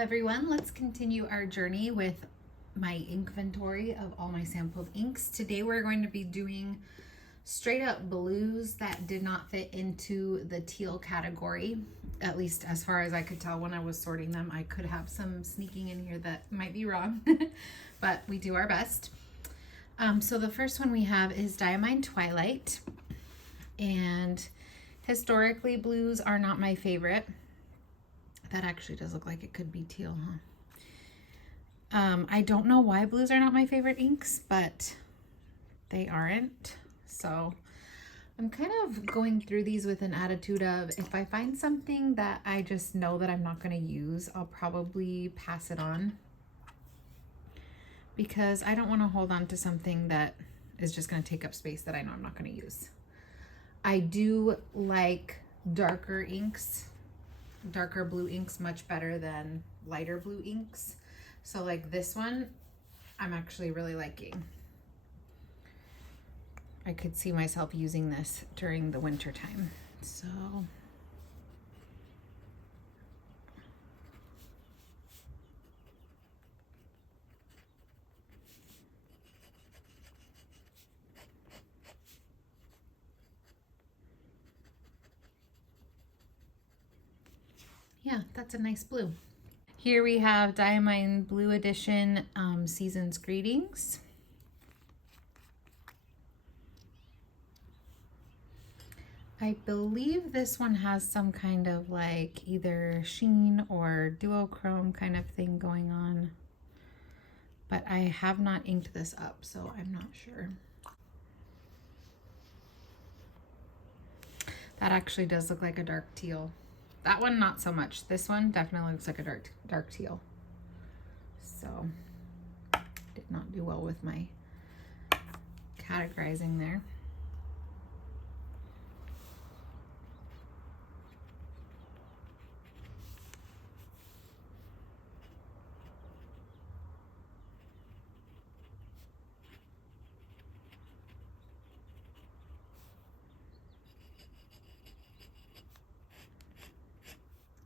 everyone, let's continue our journey with my inventory of all my sampled inks. Today we're going to be doing straight up blues that did not fit into the teal category, at least as far as I could tell when I was sorting them. I could have some sneaking in here that might be wrong, but we do our best. So the first one we have is Diamine Twilight, and historically blues are not my favorite. That actually does look like it could be teal, huh? I don't know why blues are not my favorite inks, but they aren't. So I'm kind of going through these with an attitude of, if I find something that I just know that I'm not going to use, I'll probably pass it on, because I don't want to hold on to something that is just going to take up space that I know I'm not going to use. I do like darker inks, darker blue inks, much better than lighter blue inks. So like this one, I'm actually really liking. I could see myself using this during the winter time. So yeah, that's a nice blue. Here we have Diamine Blue Edition Season's Greetings. I believe this one has some kind of like either sheen or duochrome kind of thing going on, but I have not inked this up, so I'm not sure. That actually does look like a dark teal. That one, not so much. This one definitely looks like a dark teal. So, did not do well with my categorizing there.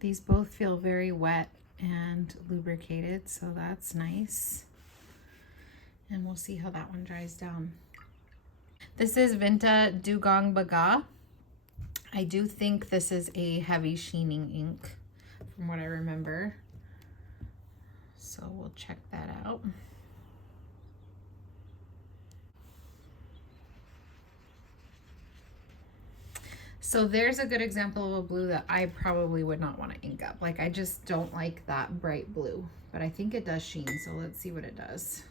These both feel very wet and lubricated, so that's nice. And we'll see how that one dries down. This is Vinta Dugong Baga. I do think this is a heavy sheening ink from what I remember. So we'll check that out. So there's a good example of a blue that I probably would not want to ink up. Like, I just don't like that bright blue, but I think it does sheen. So let's see what it does.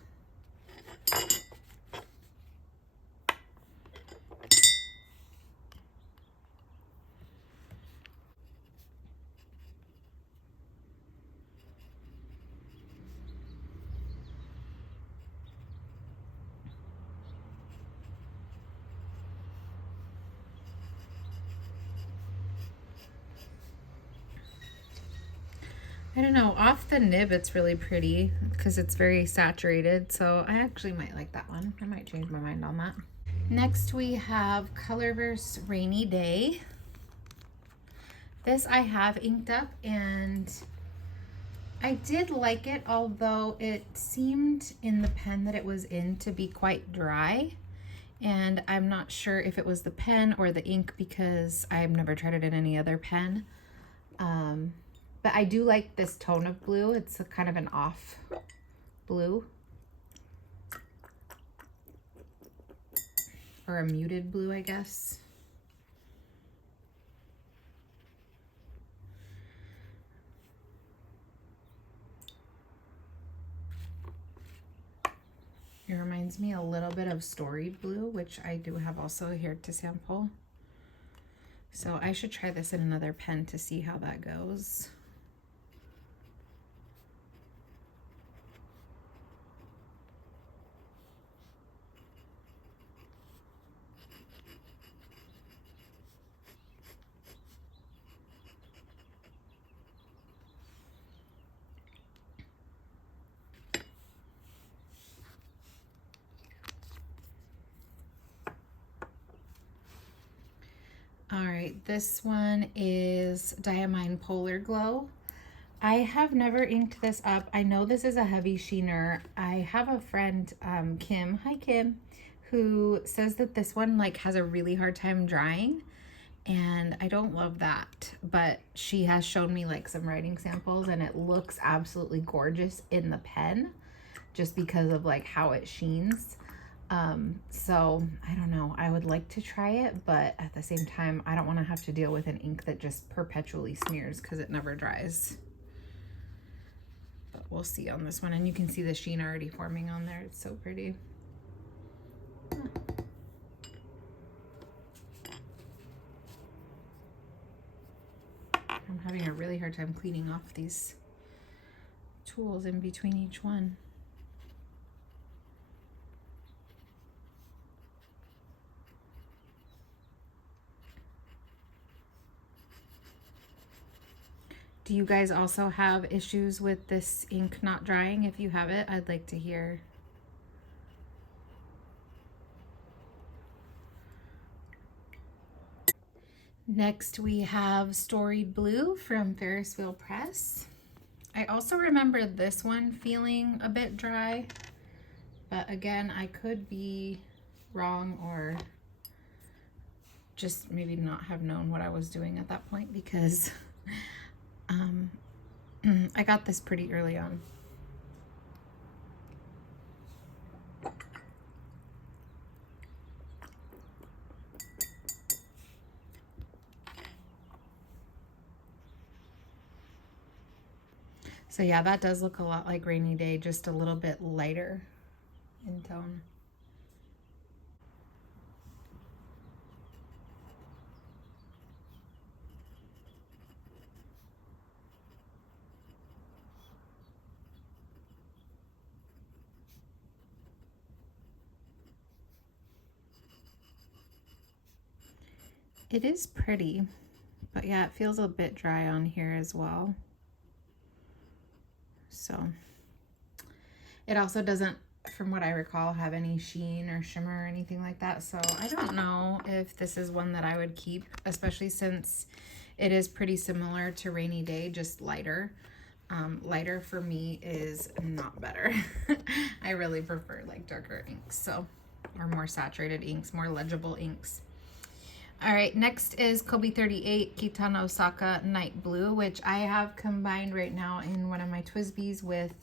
I don't know, off the nib it's really pretty because it's very saturated, so I actually might like that one. I might change my mind on that. Next we have Colorverse Rainy Day. This I have inked up and I did like it, although it seemed in the pen that it was in to be quite dry. And I'm not sure if it was the pen or the ink because I've never tried it in any other pen. But I do like this tone of blue. It's a kind of an off blue. Or a muted blue, I guess. It reminds me a little bit of Storied Blue, which I do have also here to sample. So I should try this in another pen to see how that goes. All right, this one is Diamine Polar Glow. I have never inked this up. I know this is a heavy sheener. I have a friend, Kim, hi Kim, who says that this one like has a really hard time drying, and I don't love that, but she has shown me like some writing samples and it looks absolutely gorgeous in the pen just because of like how it sheens. So I don't know, I would like to try it, but at the same time, I don't want to have to deal with an ink that just perpetually smears because it never dries. But we'll see on this one, and you can see the sheen already forming on there. It's so pretty. I'm having a really hard time cleaning off these tools in between each one. Do you guys also have issues with this ink not drying? If you have it, I'd like to hear. Next we have Storied Blue from Ferris Wheel Press. I also remember this one feeling a bit dry, but again, I could be wrong or just maybe not have known what I was doing at that point because I got this pretty early on. So yeah, that does look a lot like Rainy Day, just a little bit lighter in tone. It is pretty, but yeah, it feels a bit dry on here as well. So it also doesn't, from what I recall, have any sheen or shimmer or anything like that. So I don't know if this is one that I would keep, especially since it is pretty similar to Rainy Day, just lighter. Lighter for me is not better. I really prefer like darker inks, so, or more saturated inks, more legible inks. All right, next is Kobe 38 Kitan Osaka Night Blue, which I have combined right now in one of my Twisbees with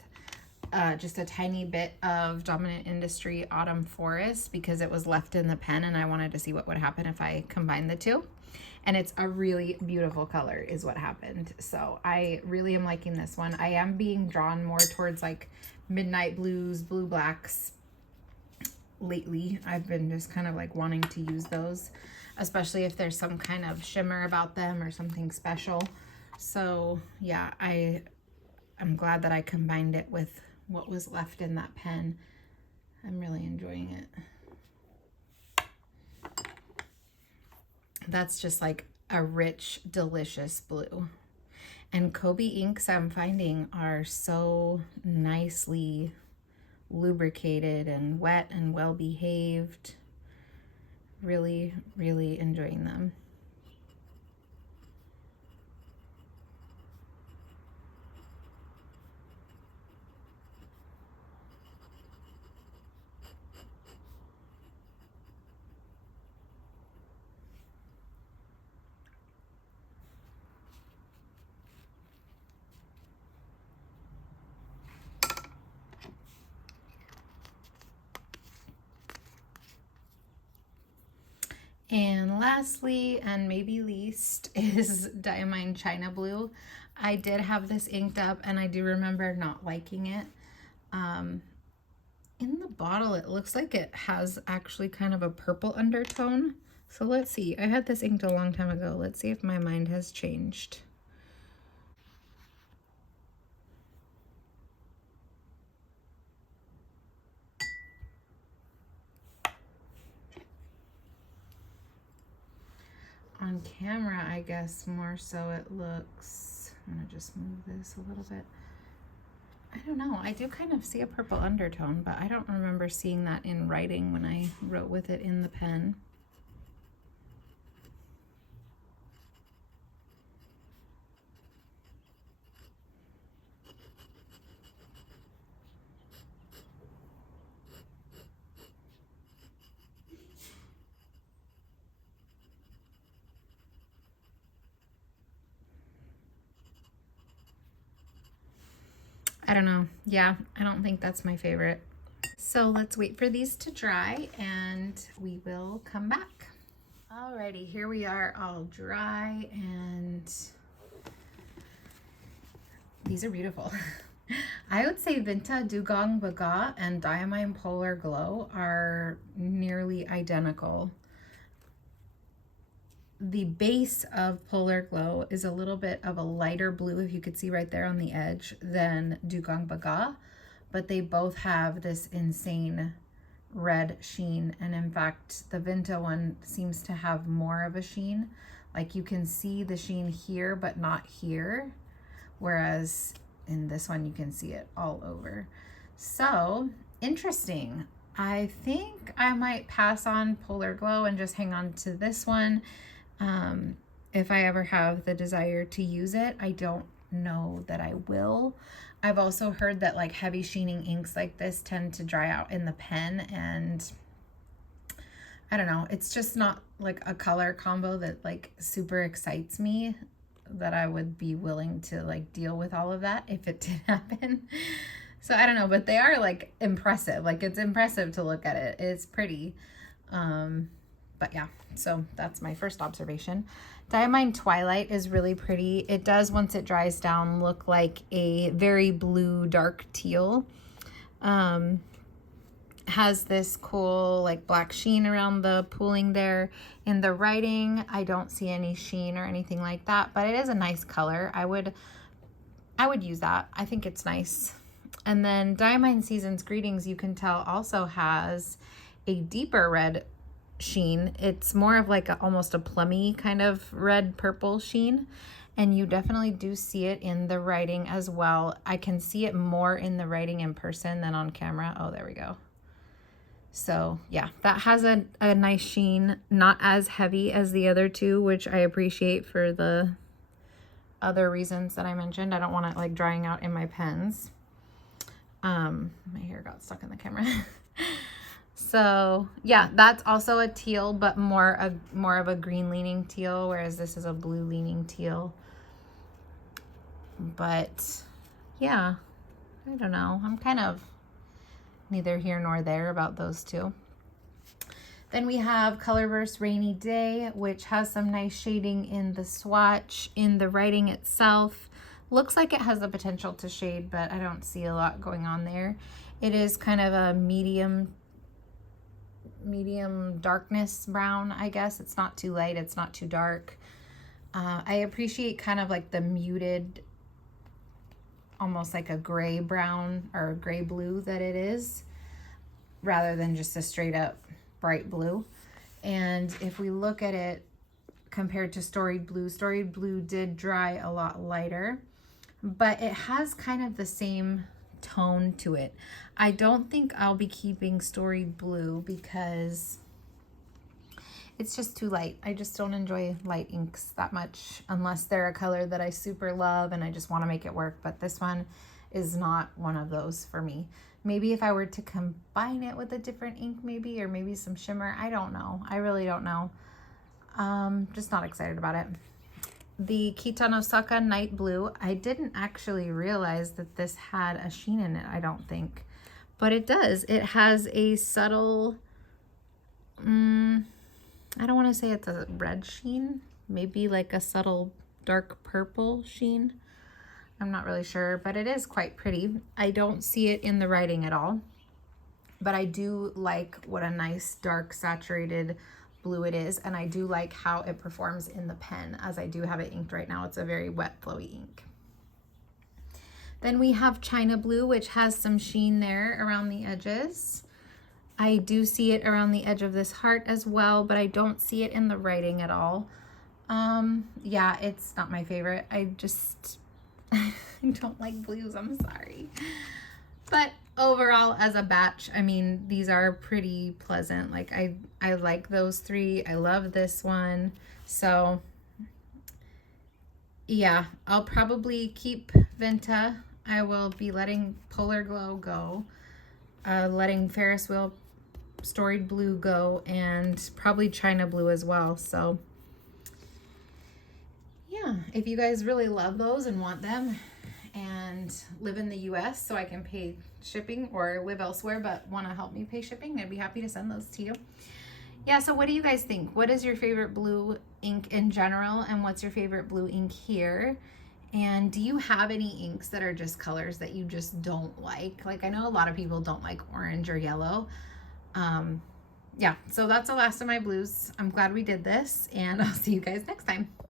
just a tiny bit of Dominant Industry Autumn Forest because it was left in the pen and I wanted to see what would happen if I combined the two. And it's a really beautiful color is what happened. So I really am liking this one. I am being drawn more towards like midnight blues, blue blacks lately. I've been just kind of like wanting to use those, especially if there's some kind of shimmer about them or something special. So yeah, I'm glad that I combined it with what was left in that pen. I'm really enjoying it. That's just like a rich, delicious blue. And Kobe inks I'm finding are so nicely lubricated and wet and well behaved. Really, really enjoying them. And lastly, and maybe least, is Diamine China Blue. I did have this inked up and I do remember not liking it. In the bottle, it looks like it has actually kind of a purple undertone. So let's see. I had this inked a long time ago. Let's see if my mind has changed. On camera, I guess more so it looks, I'm gonna just move this a little bit. I don't know, I do kind of see a purple undertone, but I don't remember seeing that in writing when I wrote with it in the pen. I don't know. Yeah, I don't think that's my favorite. So let's wait for these to dry and we will come back. Alrighty, here we are all dry and these are beautiful. I would say Vinta Dugong Baga and Diamine Polar Glow are nearly identical. The base of Polar Glow is a little bit of a lighter blue, if you could see right there on the edge, than Dugong Baga, but they both have this insane red sheen. And in fact, the Vinta one seems to have more of a sheen. Like you can see the sheen here, but not here. Whereas in this one, you can see it all over. So interesting. I think I might pass on Polar Glow and just hang on to this one. If I ever have the desire to use it. I don't know that I will. I've also heard that like heavy sheening inks like this tend to dry out in the pen, and I don't know, it's just not like a color combo that like super excites me, that I would be willing to like deal with all of that if it did happen. So I don't know, but they are like impressive. Like it's impressive to look at it. It's pretty. But yeah, so that's my first observation. Diamine Twilight is really pretty. It does, once it dries down, look like a very blue, dark teal. Has this cool like black sheen around the pooling there. In the writing, I don't see any sheen or anything like that, but it is a nice color. I would use that. I think it's nice. And then Diamine Season's Greetings, you can tell, also has a deeper red sheen. It's more of like almost a plummy kind of red purple sheen, and you definitely do see it in the writing as well. I can see it more in the writing in person than on camera. Oh, there we go. So yeah, that has a nice sheen, not as heavy as the other two, which I appreciate for the other reasons that I mentioned. I don't want it like drying out in my pens. My hair got stuck in the camera. So yeah, that's also a teal, but more of a green leaning teal, whereas this is a blue leaning teal. But yeah, I don't know. I'm kind of neither here nor there about those two. Then we have Colorverse Rainy Day, which has some nice shading in the swatch. In the writing itself, looks like it has the potential to shade, but I don't see a lot going on there. It is kind of a medium darkness brown, I guess. It's not too light, it's not too dark. I appreciate kind of like the muted, almost like a gray brown or a gray blue that it is, rather than just a straight up bright blue. And if we look at it compared to Storied Blue did dry a lot lighter, but it has kind of the same tone to it. I don't think I'll be keeping Storied Blue because it's just too light. I just don't enjoy light inks that much unless they're a color that I super love and I just want to make it work. But this one is not one of those for me. Maybe if I were to combine it with a different ink maybe, or maybe some shimmer, I don't know. I really don't know. Just not excited about it. The Kitan Osaka Night Blue, I didn't actually realize that this had a sheen in it, I don't think. But it does. It has a subtle, I don't want to say it's a red sheen. Maybe like a subtle dark purple sheen. I'm not really sure, but it is quite pretty. I don't see it in the writing at all. But I do like what a nice dark saturated blue it is, and I do like how it performs in the pen, as I do have it inked right now. It's a very wet flowy ink. Then we have China Blue, which has some sheen there around the edges. I do see it around the edge of this heart as well, but I don't see it in the writing at all. Yeah, it's not my favorite. I just I don't like blues, I'm sorry. But overall, as a batch, I mean, these are pretty pleasant. Like I like those three. I love this one. So yeah, I'll probably keep Vinta. I will be letting Polar Glow go, letting Ferris Wheel Storied Blue go, and probably China Blue as well. So yeah, if you guys really love those and want them, and live in the US so I can pay shipping, or live elsewhere but want to help me pay shipping, I'd be happy to send those to you. Yeah, so what do you guys think? What is your favorite blue ink in general, and what's your favorite blue ink here? And do you have any inks that are just colors that you just don't like? Like, I know a lot of people don't like orange or yellow. Yeah, so that's the last of my blues. I'm glad we did this, and I'll see you guys next time.